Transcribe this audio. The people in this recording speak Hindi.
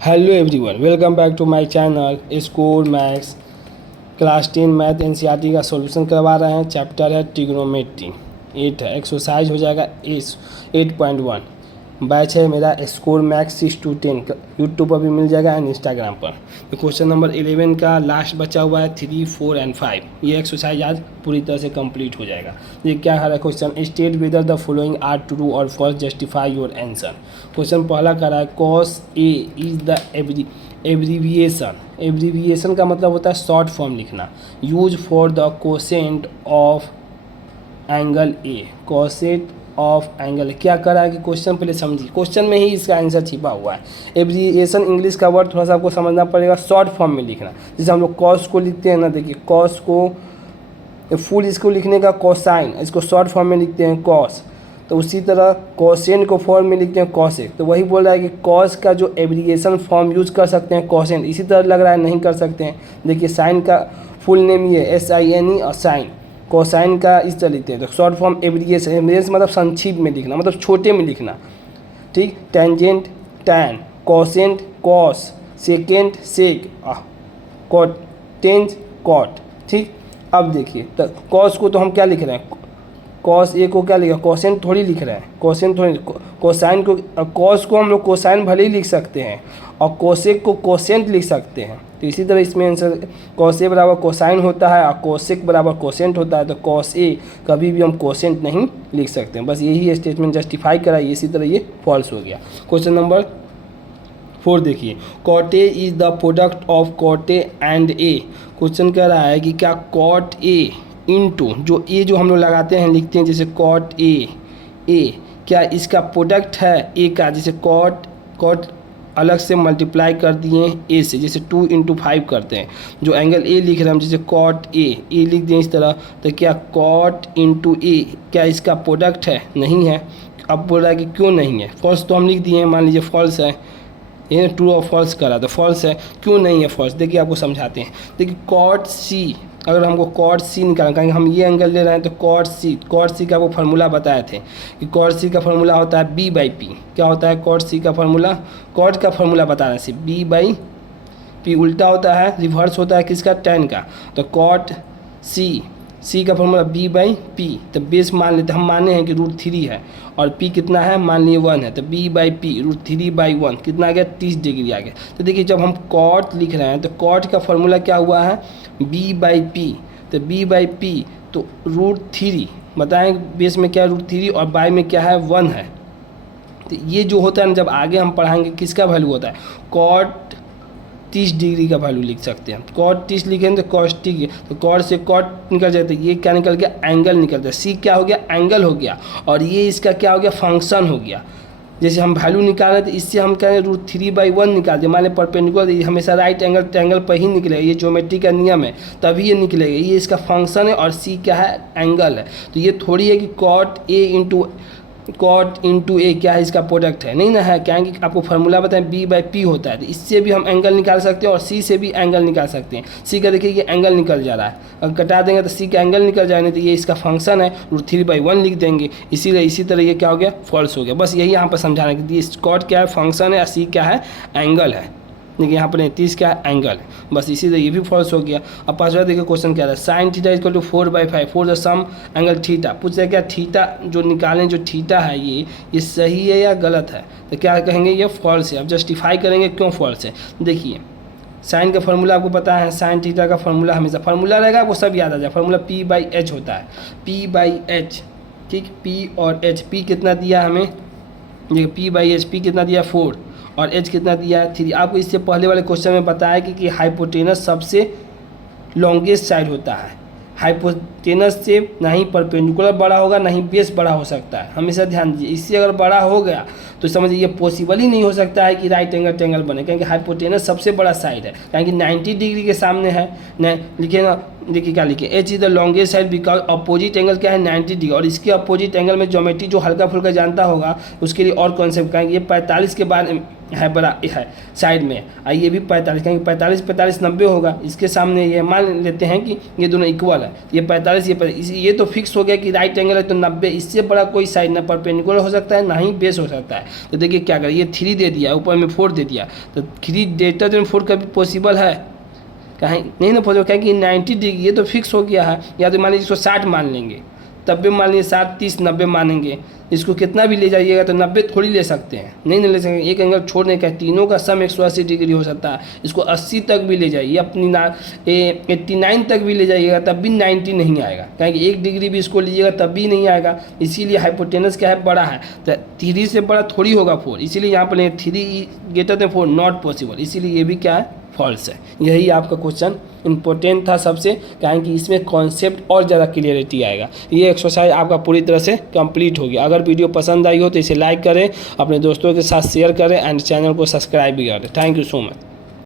Hello everyone, welcome back to my channel score maths. Class 10 math NCERT का सॉल्यूशन करवा रहे हैं। चैप्टर है ट्रिग्नोमेट्री 8 है। एक्सरसाइज हो जाएगा 8.1। बैच है मेरा स्कोर मैथ्स 6 to 10 यूट्यूब पर भी मिल जाएगा एंड इंस्टाग्राम पर। तो क्वेश्चन नंबर 11 का लास्ट बचा हुआ है 3, 4 एंड 5। ये एक्सरसाइज आज पूरी तरह से कंप्लीट हो जाएगा। ये क्या है question, state whether the following are true और false, justify your answer. Question पहला कर रहा है cos A is the abbreviation. Abbreviation का मतलब होता है शॉर्ट फॉर्म लिखना। Use for the cosine of angle A. Cosine of angle क्या कर रहा है कि क्वेश्चन पहले समझिए, क्वेश्चन में ही इसका आंसर छिपा हुआ है। एब्रीविएशन इंग्लिश का वर्ड थोड़ा सा आपको समझना पड़ेगा, शॉर्ट फॉर्म में लिखना। जैसे हम लोग कॉस को लिखते हैं ना, देखिए कॉस को फुल इसको लिखने का कोसाइन, इसको शॉर्ट फॉर्म में लिखते हैं कॉस। तो उसी तरह कोसेंट को फॉर्म में लिखते हैं कॉसेक। तो वही बोल रहा है कि कॉस का जो एब्रीविएशन फॉर्म यूज़ कर सकते हैं कोसेंट। इसी तरह लग रहा है नहीं कर सकते हैं। देखिए साइन का फुल नेम ये SINE और साइन। कोसाइन का इस तरह लिखते हैं। तो शॉर्ट फॉर्म एब्रीविएशन, एब्रीविएशन मतलब संक्षिप्त में लिखना, मतलब छोटे में लिखना। ठीक, tangent tan, cosine cos, secant sec, cot टेंज कॉट। ठीक, अब देखिए तो कॉस को तो हम क्या लिख रहे हैं, कॉस ए को क्या लिखा, कोसेंट थोड़ी लिख रहे हैं, कोसेंट थोड़ी, कोसाइन को, कॉस को हम लोग कोसाइन भले ही लिख सकते हैं और कोसेक को कोसेंट लिख सकते हैं। तो इसी तरह इसमें आंसर कॉस ए बराबर कोसाइन होता है और कोसेक बराबर कोसेंट होता है। तो कॉस ए कभी भी हम कोसेंट नहीं लिख सकते हैं। बस यही स्टेटमेंट जस्टिफाई कराइए, इसी तरह ये फॉल्स हो गया। क्वेश्चन नंबर 4 देखिए, cot A is the product of cot A and A. Question कह रहा है कि क्या कॉट ए इंटू जो ए जो हम लोग लगाते हैं लिखते हैं जैसे कॉट ए क्या इसका प्रोडक्ट है ए का, जैसे कॉट अलग से मल्टीप्लाई कर दिए ए से, जैसे 2 into 5 करते हैं। जो एंगल ए लिख रहे हैं हम जैसे कॉट ए लिख दें इस तरह, तो क्या कॉट इंटू ए क्या इसका प्रोडक्ट है, नहीं है। अब बोल रहा है कि क्यों नहीं है, फॉल्स तो हम लिख दिए हैं, मान लीजिए फॉल्स है, ये ट्रू और फॉल्स करा तो फॉल्स है। क्यों नहीं है फॉल्स, देखिए आपको समझाते हैं। देखिए कॉट सी, अगर हमको कॉट सी निकालना, कहेंगे हम ये एंगल ले रहे हैं तो कॉट सी का वो फार्मूला बताए थे कि कॉट सी का फार्मूला होता है B/P। क्या होता है कॉट सी का फार्मूला, कॉट का फार्मूला बताना से B/P उल्टा होता है, रिवर्स होता है किसका, tan का। तो कॉट सी का फार्मूला B/P। तो बेस मान लेते, हम माने हैं कि √3 है और P कितना है, मान लिए 1 है। तो B/P √3/1 कितना आ गया, 30 डिग्री आ गया। तो देखिए जब हम कॉट लिख रहे हैं तो कॉट का फार्मूला क्या हुआ है, B/P। तो B/P तो √3 बताएं, बेस में क्या है √3 और बाई में क्या है 1 है। तो ये जो होता है ना, जब आगे हम पढ़ाएंगे किसका वैल्यू होता है, कॉट 30 डिग्री का वैल्यू लिख सकते हैं। कॉट 30 लिखेंगे तो कॉस्टिक, तो कॉट से कॉट निकल जाता है, ये क्या निकल गया, एंगल निकल गया। सी क्या हो गया, एंगल हो गया, और ये इसका क्या हो गया, फंक्शन हो गया। जैसे हम वैल्यू निकाल रहे थे, इससे हम कह रहे हैं √3/1 निकाल दिए, मान लें परपेंडिकुलर, हमेशा राइट एंगल ट्रायंगल पर ही निकलेगा, ये ज्योमेट्री का नियम है, तभी ये निकलेगा। ये इसका फंक्शन है और सी क्या है, एंगल है। तो ये थोड़ी है कि कॉट इंटू ए क्या है, इसका प्रोडक्ट है, नहीं ना है। क्या है कि आपको फार्मूला बताएं B/P होता है, तो इससे भी हम एंगल निकाल सकते हैं और सी से भी एंगल निकाल सकते हैं। सी का देखिए ये एंगल निकल जा रहा है, अगर कटा देंगे तो सी का एंगल निकल जाएगा, तो ये इसका फंक्शन है, √3/1 लिख देंगे। इसीलिए इसी तरह ये क्या हो गया, फॉल्स हो गया। बस यही यहाँ पर समझाना कि ये कॉट क्या है, फंक्शन है, और सी क्या है, एंगल है। देखिए यहाँ पर 30 क्या है, एंगल है। बस इसी तरह ये भी फॉल्स हो गया। अब पांचवा देखिए क्वेश्चन क्या है, sin θ = 4/5 for the some angle theta. पूछ रहे क्या थीटा जो निकालें, जो थीटा है ये सही है या गलत है, तो क्या कहेंगे, ये फॉल्स है। अब जस्टिफाई करेंगे क्यों फॉल्स है। देखिए साइन का फार्मूला आपको पता है, sin θ का फार्मूला हमेशा फार्मूला रहेगा, आपको सब याद आ जाए। फार्मूला P/H होता है, P/H। ठीक, P और H, P कितना दिया हमें, देखिए P/H, P कितना दिया 4 और H कितना दिया है 3। आपको इससे पहले वाले क्वेश्चन में बताया कि हाइपोटेनस सबसे लॉन्गेस्ट साइड होता है। हाइपोटेनस से ना ही परपेंडिकुलर बड़ा होगा, ना ही बेस बड़ा हो सकता है, हमेशा ध्यान दीजिए। इससे अगर बड़ा हो गया तो समझिए ये पॉसिबल ही नहीं हो सकता है कि राइट एंगल ट्रायंगल बने, क्योंकि हाइपोटेनस सबसे बड़ा साइड है, क्योंकि 90 डिग्री के सामने है। लिखिए ना देखिए क्या लिखे, H is the longest side because opposite angle क्या है 90 डिग्री, और इसके अपोजिट एंगल में ज्योमेट्री जो हल्का फुल्का जानता होगा उसके लिए और कॉन्सेप्ट कहेंगे, ये 45 के बाद है बड़ा है साइड में, और ये भी 45 कहेंगे, 45 90 होगा, इसके सामने ये मान लेते हैं कि ये दोनों इक्वल है, ये 45 ये 45, ये तो फिक्स हो गया कि राइट एंगल है तो 90, इससे बड़ा कोई साइड ना परपेंडिकुलर हो सकता है ना ही बेस हो सकता है। तो देखिए क्या करें, ये 3 दे दिया, ऊपर में 4 दे दिया, तो 3 ग्रेटर देन 4 कभी पॉसिबल है, कहीं नहीं ना पॉसिबल, कहें कि 90 डिग्री ये तो फिक्स हो गया है, या तो मान लीजिए इसको 60 मान लेंगे, तब भी मान लीजिए 60 30 90 मानेंगे, इसको कितना भी ले जाइएगा तो 90 थोड़ी ले सकते हैं, नहीं ले सकते, एक एंगल छोड़ने का, तीनों का सम 180 डिग्री हो सकता है, इसको 80 तक भी ले जाइए, अपनी 89 तक भी ले जाइएगा तब भी 90 नहीं आएगा, कहेंगे 1 डिग्री भी इसको लीजिएगा तब भी नहीं आएगा, इसीलिए हाइपोटेनस क्या है बड़ा है, तो 3 से बड़ा थोड़ी होगा 4, इसीलिए यहाँ पर 3 ग्रेटर देन 4 नॉट पॉसिबल, इसीलिए ये भी क्या है फॉल्स है। यही आपका क्वेश्चन इंपॉर्टेंट था सबसे, कहें कि इसमें कॉन्सेप्ट और ज़्यादा क्लियरिटी आएगा। ये एक्सरसाइज आपका पूरी तरह से कंप्लीट हो गया। अगर वीडियो पसंद आई हो तो इसे लाइक करें, अपने दोस्तों के साथ शेयर करें एंड चैनल को सब्सक्राइब भी करें। Thank you so much.